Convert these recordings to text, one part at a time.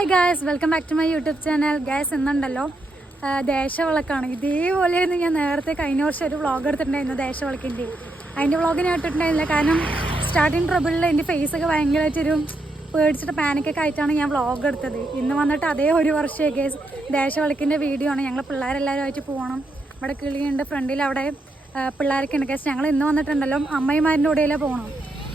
Hi guys, welcome back to my YouTube channel. Guys എന്നുണ്ടല്ലോ ദേശവിളക്കാണ്. ഇതേപോലെയായിരുന്നു ഞാൻ നേരത്തെ കഴിഞ്ഞ വർഷം ഒരു വ്ളോഗ് എടുത്തിട്ടുണ്ടായിരുന്നു ദേശവിളക്കിൻ്റെ. അതിൻ്റെ വ്ളോഗ് ഞാൻ ഇട്ടിട്ടുണ്ടായിരുന്നില്ല, കാരണം സ്റ്റാർട്ടിങ് ട്രബിളിൽ എൻ്റെ ഫേസൊക്കെ ഭയങ്കരമായിട്ടൊരു പേടിച്ചിട്ട് പാനിക്കൊക്കെ ആയിട്ടാണ് ഞാൻ വ്ളോഗ് എടുത്തത്. ഇന്ന് വന്നിട്ട് അതേ ഒരു വർഷമായി ഗായ്സ്. ദേശവിളക്കിൻ്റെ വീഡിയോ ആണ്. ഞങ്ങൾ പിള്ളേരെല്ലാവരും ആയിട്ട് പോകണം. ഇവിടെ കിളിയുണ്ട് ഫ്രണ്ടിൽ, അവിടെ പിള്ളേരൊക്കെ ഉണ്ട് ഗായ്സ്. ഞങ്ങൾ ഇന്ന് വന്നിട്ടുണ്ടല്ലോ അമ്മയിമാരുടെ കൂടെയല്ലേ പോകണം.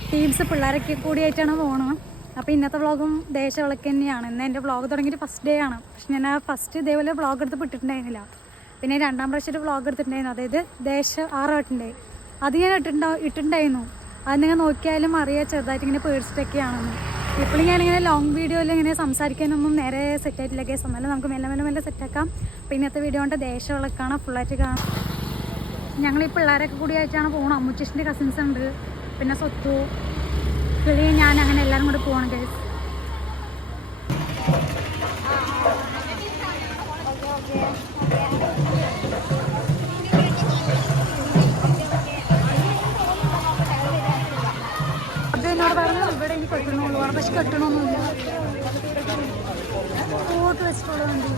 ടീംസ് പിള്ളേരൊക്കെ കൂടിയായിട്ടാണ് പോകണം. അപ്പോൾ ഇന്നത്തെ വ്ളോഗും ദേശവിളക്ക് തന്നെയാണ്. ഇന്ന് എൻ്റെ വ്ളോഗ് തുടങ്ങിയിട്ട് ഫസ്റ്റ് ഡേ ആണ്. പക്ഷെ ഞാൻ ഫസ്റ്റ് ഇതേപോലെ വ്ളോഗ് എടുത്ത് ഇട്ടിട്ടുണ്ടായിരുന്നില്ല. പിന്നെ രണ്ടാം പ്രാവശ്യം വ്ളോഗ് എടുത്തിട്ടുണ്ടായിരുന്നു, അതായത് ആറാട്ടിൻ്റെ. അത് ഞാൻ ഇട്ടിട്ടുണ്ടായിരുന്നു. അത് നിങ്ങൾ നോക്കിയാലും അറിയാം ചെറുതായിട്ട് ഇങ്ങനെ പേടിച്ചിട്ടൊക്കെയാണെന്ന്. ഇപ്പോഴും ഞാനിങ്ങനെ ലോങ് വീഡിയോയിൽ ഇങ്ങനെ സംസാരിക്കാനൊന്നും നേരെ സെറ്റായിട്ടില്ല കേസ്. എന്നാലും നമുക്ക് മെല്ലെ സെറ്റാക്കാം. അപ്പോൾ ഇന്നത്തെ വീഡിയോ കൊണ്ട് ദേശവിളക്കാണ് ഫുള്ളായിട്ട് കാണാം. ഞങ്ങൾ ഈ പിള്ളേരൊക്കെ കൂടിയായിട്ടാണ് പോകണം. അമ്മുച്ചേഷിൻ്റെ കസിൻസ് ഉണ്ട്, പിന്നെ സ്വത്തു, കിളി, ഞാൻ, അങ്ങനെ എല്ലാവരും കൂടെ പോകണം ഗൈസ്. അത് എന്നോട് പറഞ്ഞു ഇവിടെ എനിക്ക് കെട്ടണമെന്ന് പറഞ്ഞു, പക്ഷെ കെട്ടണമൊന്നുമില്ല. ഫോട്ടോ വെച്ചിട്ടുള്ളതുണ്ട്.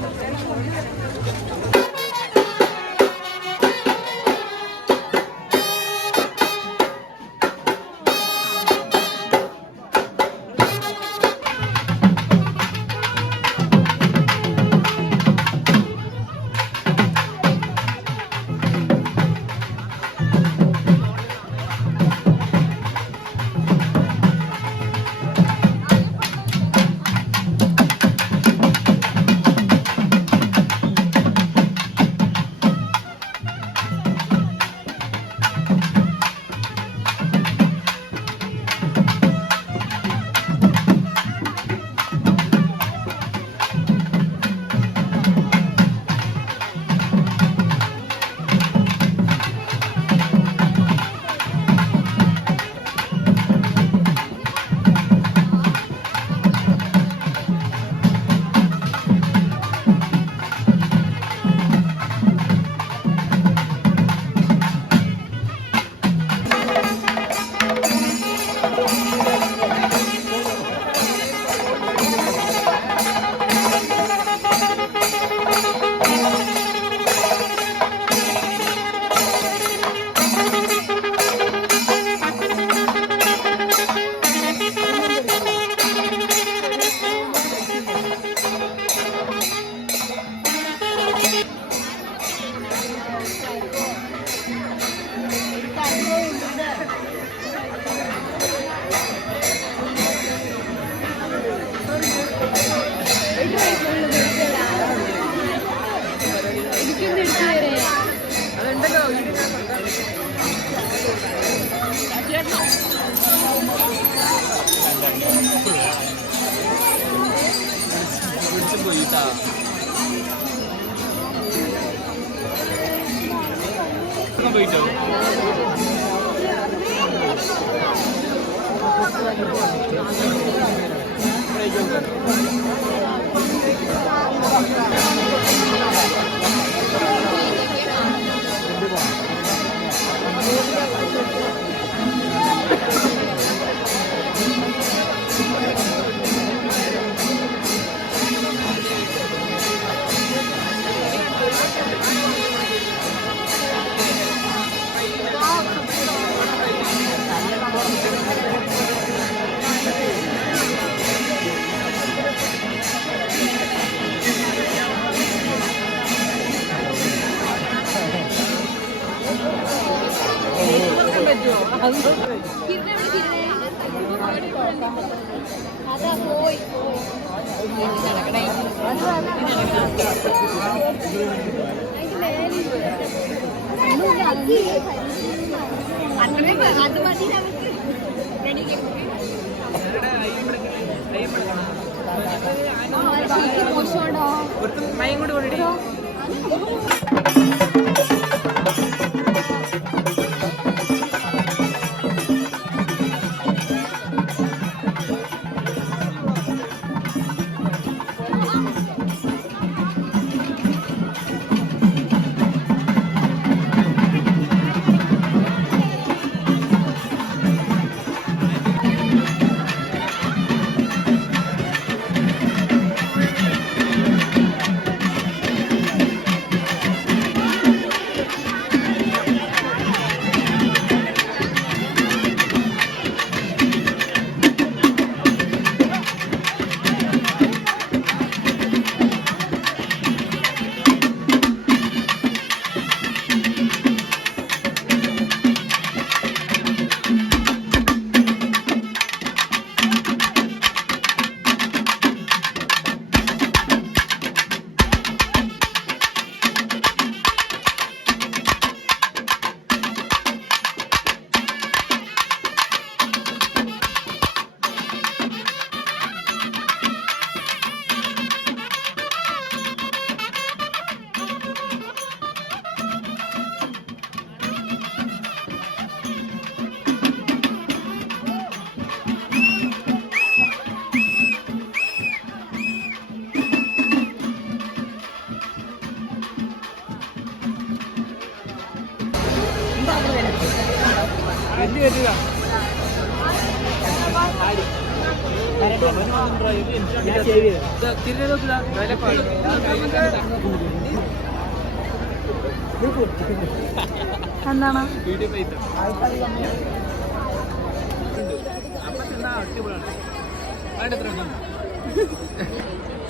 എന്താണ്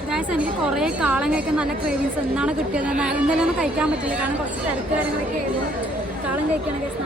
ഗൈസ്, എനിക്ക് കുറേ കാളം കഴിക്കാൻ നല്ല ക്രേവിങ്സ്. എന്നാണ് കിട്ടിയത് എന്തായാലും ഒന്നും കഴിക്കാൻ പറ്റില്ല, കാരണം കുറച്ച് തിരക്ക് കാര്യങ്ങളൊക്കെ ആയിരുന്നു. കാളം കഴിക്കണം ഗൈസ്.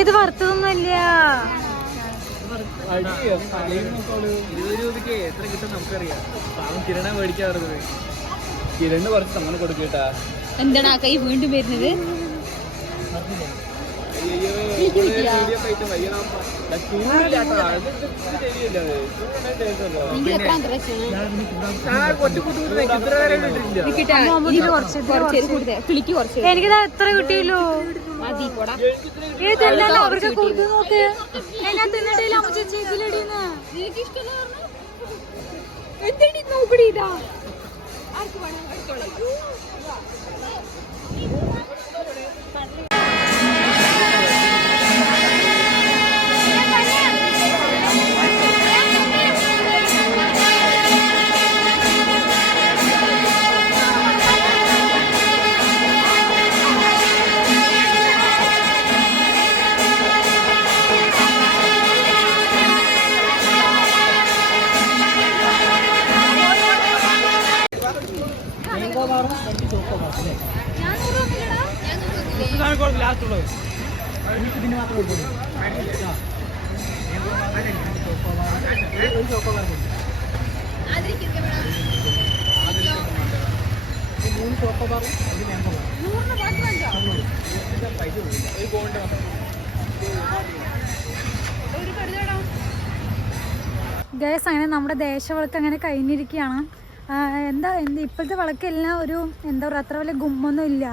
ഇത് വറുത്തതൊന്നുമില്ല. 20 രൂപയ്ക്ക് എത്ര കിട്ടും നമുക്കറിയാം. കിരണ മേടിക്കാറുള്ളത്. കിരണ് കുറച്ച് അങ്ങനെ കൊടുക്കട്ടാ. എന്താണ് ആ കൈ വീണ്ടും വരുന്നത്? എനിക്കിത് എത്ര കിട്ടിയല്ലോ. ഇതല്ലല്ലോ അവർക്ക് കൊടുത്ത് നോക്ക്. ഞാൻ തിന്നിട്ടില്ല ചേച്ചിയിലടിന്ന്. നോക്കടി ഇതാ. ഗൈസ്, അങ്ങനെ നമ്മുടെ ദേശവിളക്ക് അങ്ങനെ കഴിഞ്ഞിരിക്കുകയാണ്. ഇപ്പോഴത്തെ വിളക്കെല്ലാം ഒരു എന്താ പറയുക, അത്ര വലിയ ഗുമ്മൊന്നും ഇല്ല.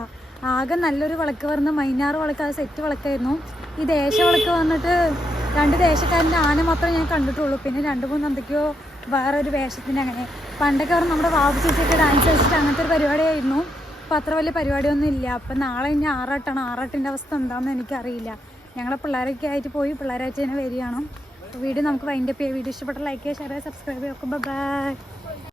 ആകെ നല്ലൊരു വിളക്ക് പറഞ്ഞ് മൈനാറ് വിളക്ക്, അത് സെറ്റ് വിളക്കായിരുന്നു. ഈ ദേശവിളക്ക് വന്നിട്ട് 2 ദേശക്കാരൻ്റെ ആന മാത്രമേ ഞാൻ കണ്ടിട്ടുള്ളൂ. പിന്നെ 2-3 എന്തൊക്കെയോ വേറൊരു വേഷത്തിന്. അങ്ങനെ പണ്ടൊക്കെ പറഞ്ഞാൽ നമ്മുടെ ബാബു ചേച്ചിയൊക്കെ ഡാൻസ് കളിച്ചിട്ട് അങ്ങനത്തെ ഒരു പരിപാടിയായിരുന്നു. അപ്പോൾ അത്ര വലിയ പരിപാടിയൊന്നും ഇല്ല. അപ്പം നാളെ ഇനി ആറാട്ടാണ്. ആറാട്ടിൻ്റെ അവസ്ഥ എന്താണെന്ന് എനിക്കറിയില്ല. ഞങ്ങളെ പിള്ളേരൊക്കെ ആയിട്ട് പോയി, പിള്ളേരായിട്ട് തന്നെ വരികയാണ്. വീഡിയോ നമുക്ക് വൈൻഡപ്പ് ചെയ്യാം. വീഡിയോ ഇഷ്ടപ്പെട്ട ലൈക്ക് ചെയ്യുക, ഷെയർ ചെയ്യുക, സബ്സ്ക്രൈബ് ചെയ്യുക. ബൈ.